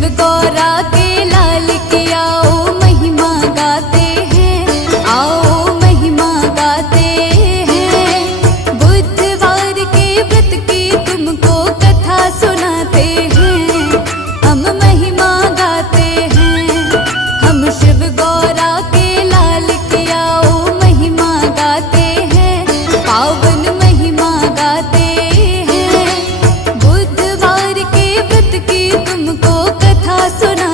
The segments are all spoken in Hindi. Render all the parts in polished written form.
शिव गौरा के लाल की आओ महिमा गाते हैं, आओ महिमा गाते हैं। बुधवार के व्रत की तुमको कथा सुनाते हैं, हम महिमा गाते हैं। हम शिव गौरा के लाल की आओ महिमा गाते हैं, पावन महिमा गाते हैं। बुधवार के व्रत की तुमको कथा सुना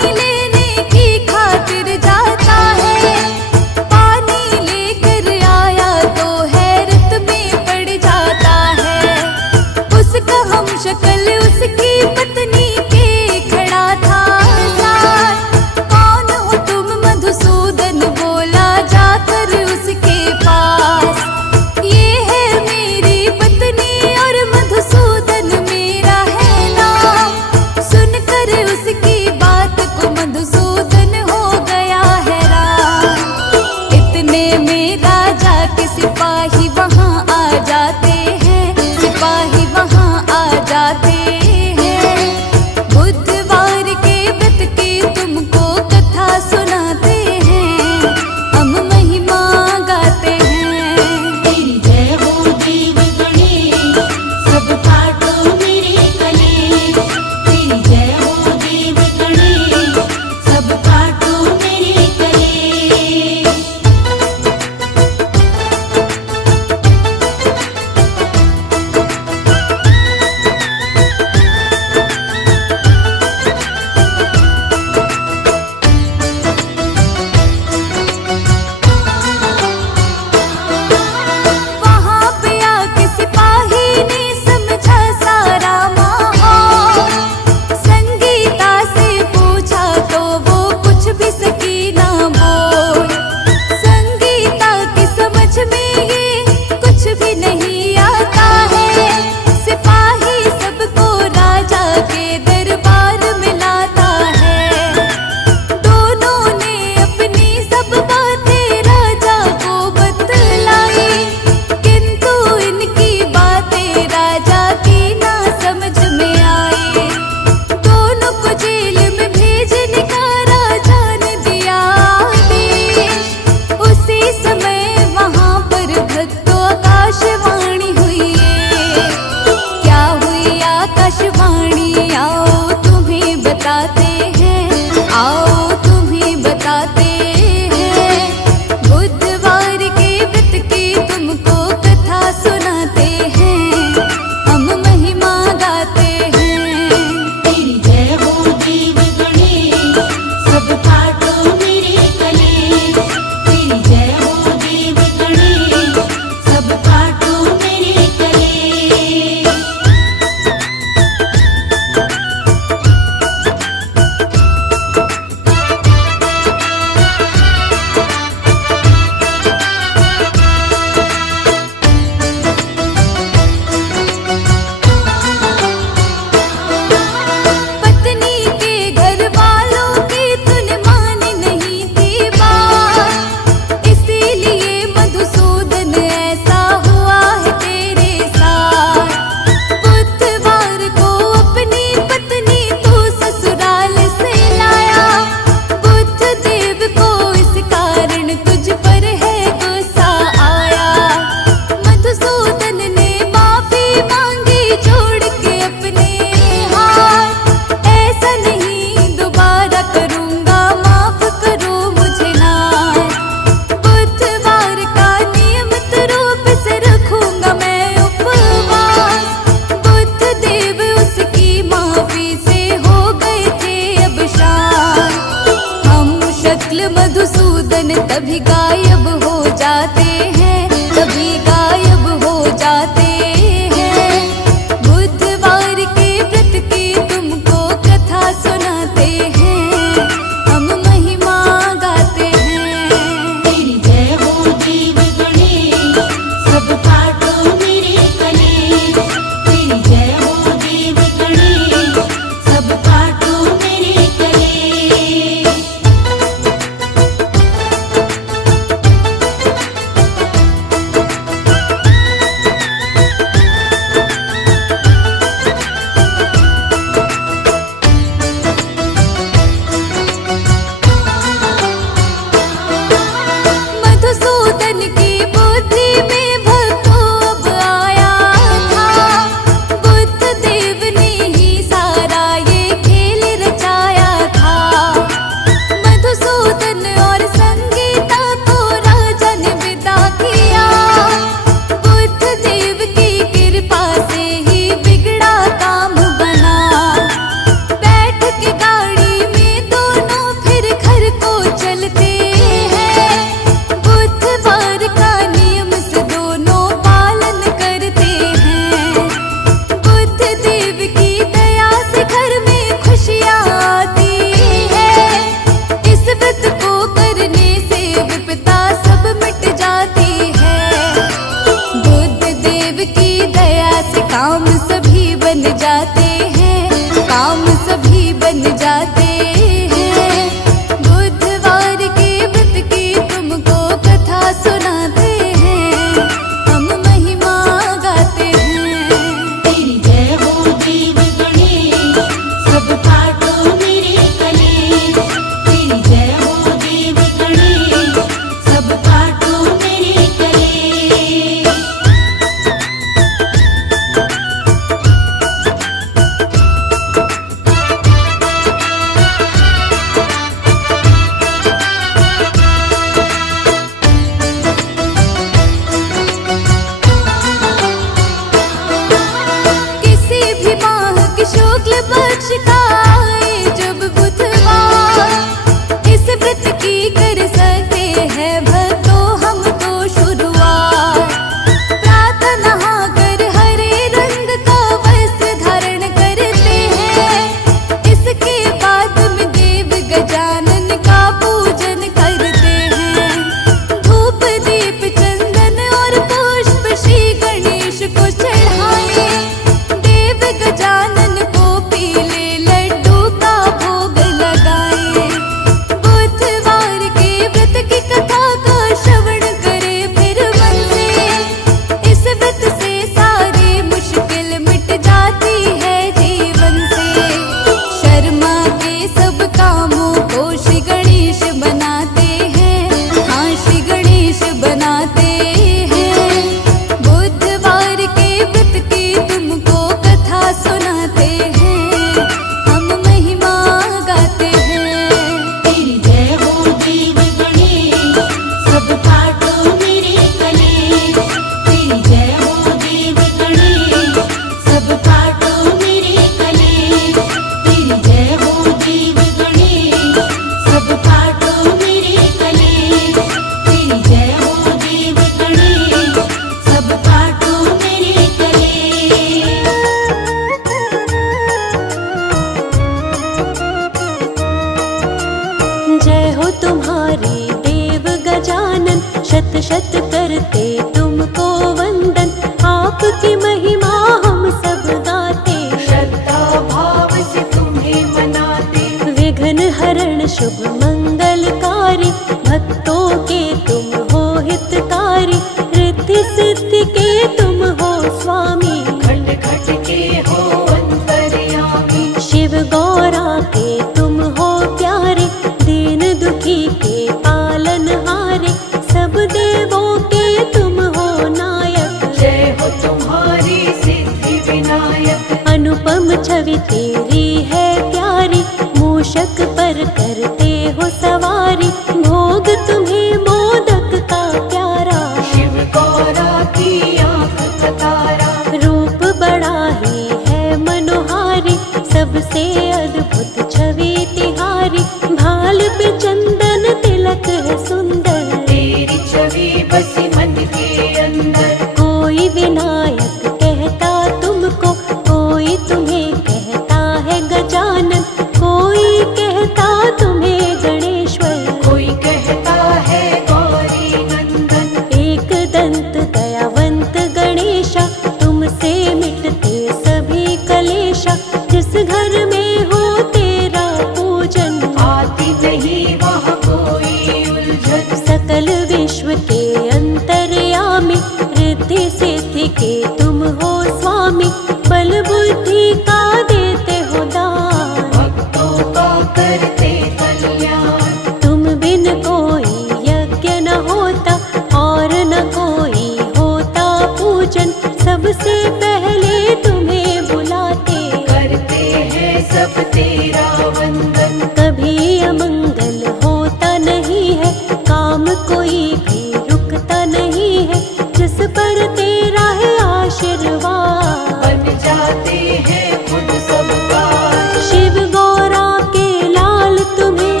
की महिमा हम सब गाते, श्रद्धा भाव से तुम्हें मनाते। विघ्न हरण शुभ मंगलकारी, भक्तों के तुम हो हितकारी, रिद्धि सिद्धि के तुम हो स्वामी, खट खट के हो अंतर्यामी। शिव गौरा के तुम हो प्यारे, दीन दुखी के पालनहारे, सब देवों के तुम हो नायक, जय हो तुम्हारी सिद्धि विनायक। अनुपम छवि तेरी है प्यारी, मूषक पर करते हो सवारी, भोग तुम्हें मोदक का प्यारा, शिव गौरा की आंख का तारा। रूप बड़ा ही है मनोहारी, सबसे अद्भुत छवि तिहारी, भाल पे चंदन तिलक है सुंदर, तेरी छवि बसी मन के अंदर। कोई विनायक कहता तुमको, कोई तुम्हें कहता है गजानन, कोई कहता तुम्हें गणेश्वर, कोई कहता है गौरी नंदन। एक दंत दयावंत गणेशा, तुमसे मिटते सभी कलेशा, जिस घर में हो तेरा पूजन, आती नहीं वहाँ कोई उलझन। सकल विश्व के अंतर्यामी, रिद्धि सिद्धि के तुम हो स्वामी, बल बुद्धि का देते हो दान, भक्तों का करते कल्याण। तुम बिन कोई यज्ञ न होता, और न कोई होता पूजन, सबसे पहले तुम्हें बुलाते, करते हैं सब तेरा वंदन। कभी अमंगल होता नहीं है, काम कोई भी रुकता नहीं है, जिस पर तेरा है आशीर्वाद, बन जाते हैं खुद सब काज। शिव गौरा के लाल तुम्हें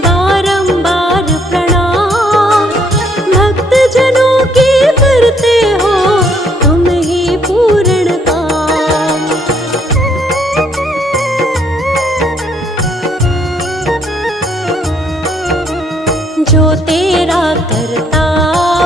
बारंबार प्रणाम, भक्त जनों की करते हो तुम ही पूर्ण काम। जो तेरा करता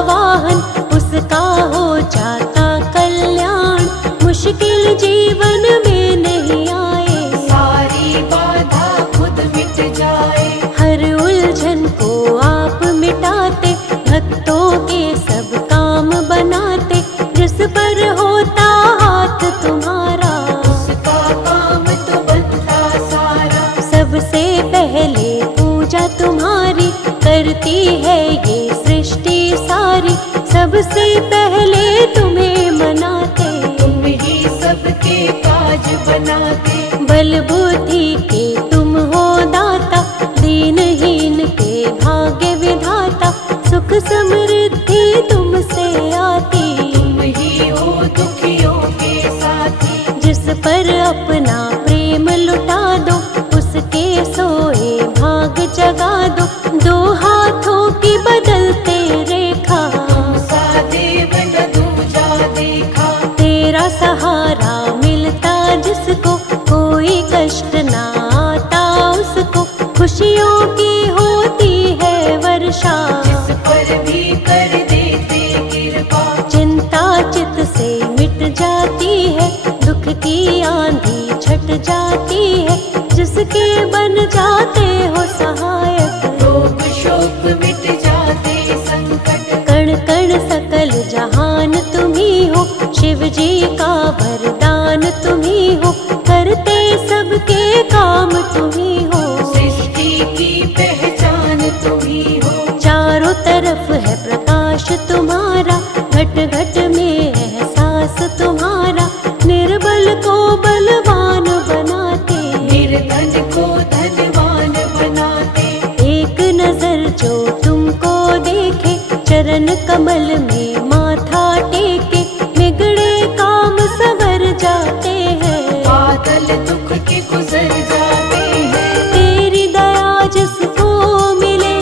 वाहन, उसका हो जाता कल्याण, मुश्किल जीवन में नहीं आए, सारी बाधा खुद मिट जाए। हर उलझन को आप मिटाते, भक्तों के सब काम बनाते, जिस पर होता हाथ तुम्हारा, उसका काम तो बनता सारा। सबसे पहले पूजा तुम्हारी, करती है ये सृष्टि सारी, सबसे पहले तुम्हें मनाते, तुम ही सबके काज बनाते। बल बुद्धि के तुम हो दाता, दीनहीन के भाग्य विधाता, सुख समृद्धि तुमसे आती, तुम ही हो दुखियों के साथी। जिस पर अपना प्रेम लुटा दो, उसके सोए भाग जगा दो, दो हाथों की बदलते रेखा, तुमसा देव न दूजा देखा। तेरा सहारा मिलता जिसको, कोई कष्ट ना आता उसको, खुशियों की होती है वर्षा, जिस पर भी कर देते कृपा। चिंता चित से मिट जाती है, दुख की आंधी छट जाती है, जिसके बन जाते हो सहायक, रोग शोक मिट जाते संकट। कण कण सकल जहान तुम ही हो, शिव जी का वरदान तुम ही हो, करते सबके काम तुम ही हो, सृष्टि की पहचान तुम ही हो। चारों तरफ है प्रकाश तुम्हारा, घट घट में एहसास तुम्हारा, निर्बल को बलवान बनाते, निर्धन को धनवान बनाते। एक नजर जो तुमको देखे, चरण कमल में माथा टेके, बिगड़े काम सवर जाते हैं, बादल दुख के गुजर जाते हैं। तेरी दया जिसको मिले,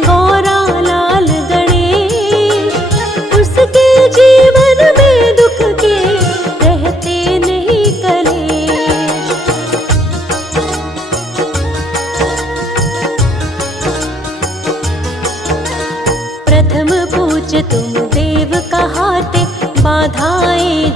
गौरा लाल गणेश, उसके जीवन में दुख के रहते नहीं कलेश। प्रथम पूज्य तुम देव कहाते, बाधाएं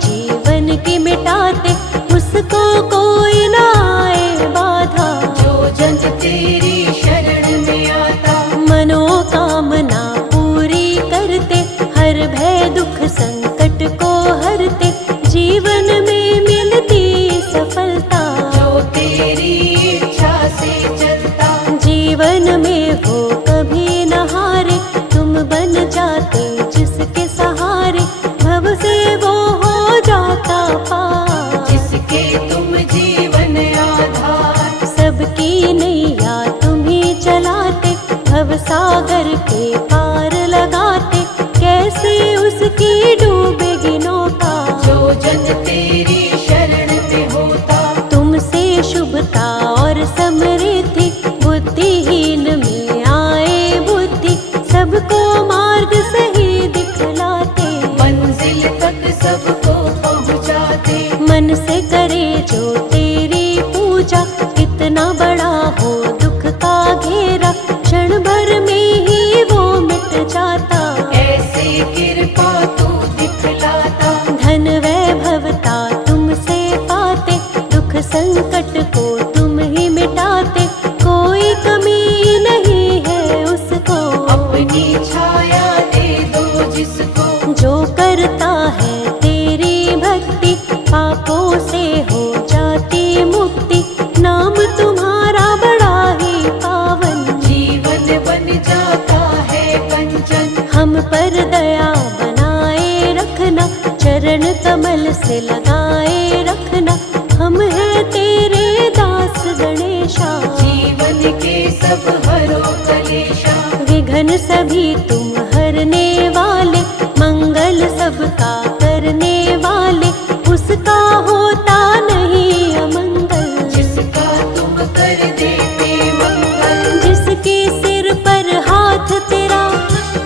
रखना, चरण कमल से लगाए रखना। हम हैं तेरे दास गणेशा, जीवन के सब हरो कलेशा। विघ्न सभी तुम हरने वाले, मंगल सबका करने वाले। उसका होता नहीं अमंगल, जिसका तुम कर देते मंगल। जिसके सिर पर हाथ तेरा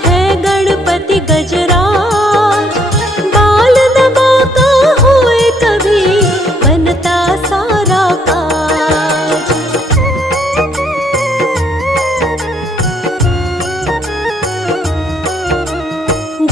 है गणपति गजराज। बाल दबा का होए कभी बनता सारा काज।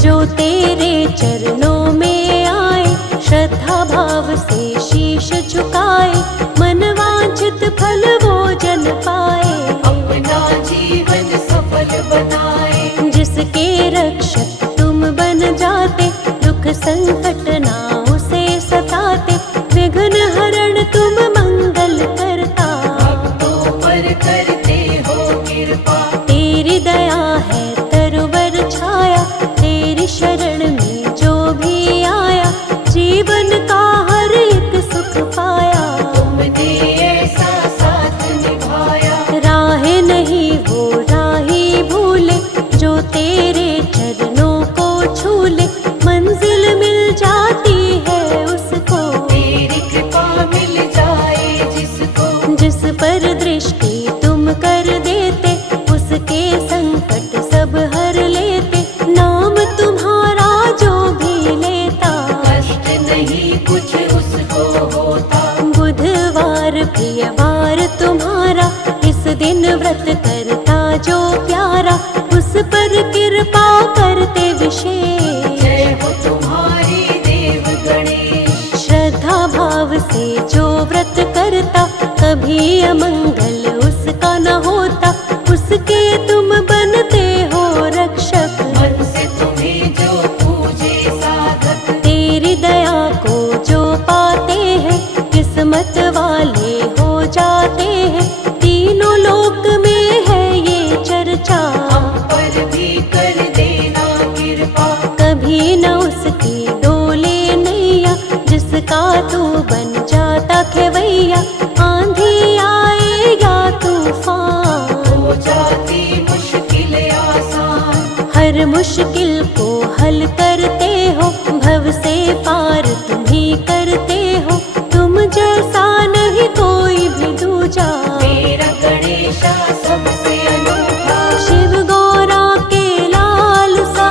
जो तेरे चरणों में आए, श्रद्धा भाव से शीश झुकाए। मन वांछित फल वो जन पाए, अपना जीवन सफल बनाए। जिसके रक्षक तुम बन जाते, दुख संकट ना उसे सताते। विघ्न हरण तुम मंगल करता, भक्तों पर करते हो कृपा। तेरी दया है तरवर छाया, तेरी शरण में जो भी आया। जीवन का हर एक सुख पाया, तुमने ऐसा साथ निभाया। राह नहीं वो राही भूले, जो तेरे चरणों को छूले। मंजिल मिल जाती है उसको, तेरी कृपा मिल जाए जिसको। जिस पर दृष्टि तुम कर देते, उसके संकट सब हर लेते। नाम तुम्हारा जो भी लेता, कष्ट नहीं कुछ उसको होता। बुधवार प्रियवार तुम्हारा, इस दिन व्रत करता जो प्यारा। उस पर कृपा करते विशेष, जय हो तुम्हारी देव गणेश। श्रद्धा भाव से जो व्रत करता, कभी अमंगल उसका न होता। उसके तुम बनते हो रक्षक, मन से तुम्हें जो पूजे साधक। तेरी दया को जो पाते हैं, किस्मत वाले हो जाते हैं। तीनों लोक में है ये चर्चा, हम पर भी कर देना कृपा। कभी न उसकी डोले नैया, जिसका तू बन जाता खेवैया। आंधी आए या तूफान, हो जाती मुश्किल आसान। हर मुश्किल को हल करते हो, भव से पार तुम ही करते हो। तुम जैसा नहीं कोई भी दूजा, मेरा गणेशा सबसे अनूठा। शिव गौरा के लाल सा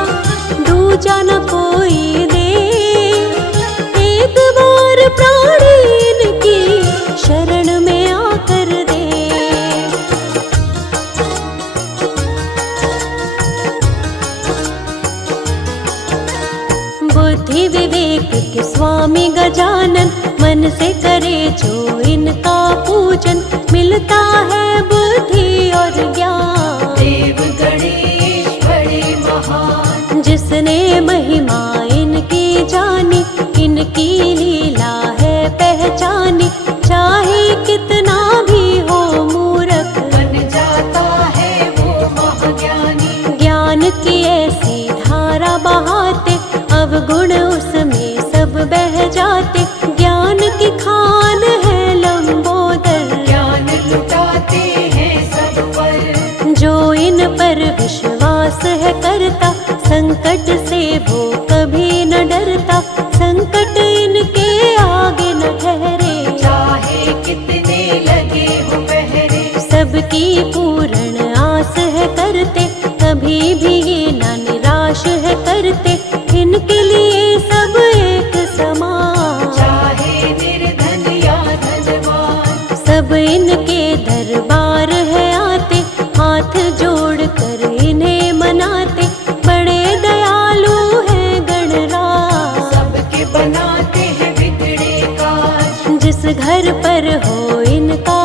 दूजा न कोई दे। एक बार प्राणी इनकी शरण में आकर दे। बुद्धि विवेक के स्वामी गजानन, मन से करे जो इनका पूजन। मिलता है बुद्धि और ज्ञान, देव गणेश बड़े महान। जिसने महिमा इनकी जानी, इनकी लीला है पहचानी। चाहे कितना भी हो मूर्ख, बन जाता है वो महाज्ञानी। ज्ञान की ऐसी धारा बहाते, अवगुण उसमें सब बह जाते। ज्ञान की खान है लंबोदर, ज्ञान लुटाते हैं सब पर। जो इन पर विश्वास है करता, संकट से वो कभी न डरता। संकट इनके आगे न ठहरे, चाहे कितने लगे हो पहरे। सबकी पूर्ण आस है करते, कभी भी ये न निराश है करते। इनके लिए सब एक समान, चाहे निर्धन या धनवान। सब इनके दरबार है आते, हाथ जोड़ कर इन्हें मनाते। बड़े दयालु हैं गणराज, सबके बनाते हैं बिगड़े काज। जिस घर पर हो इनका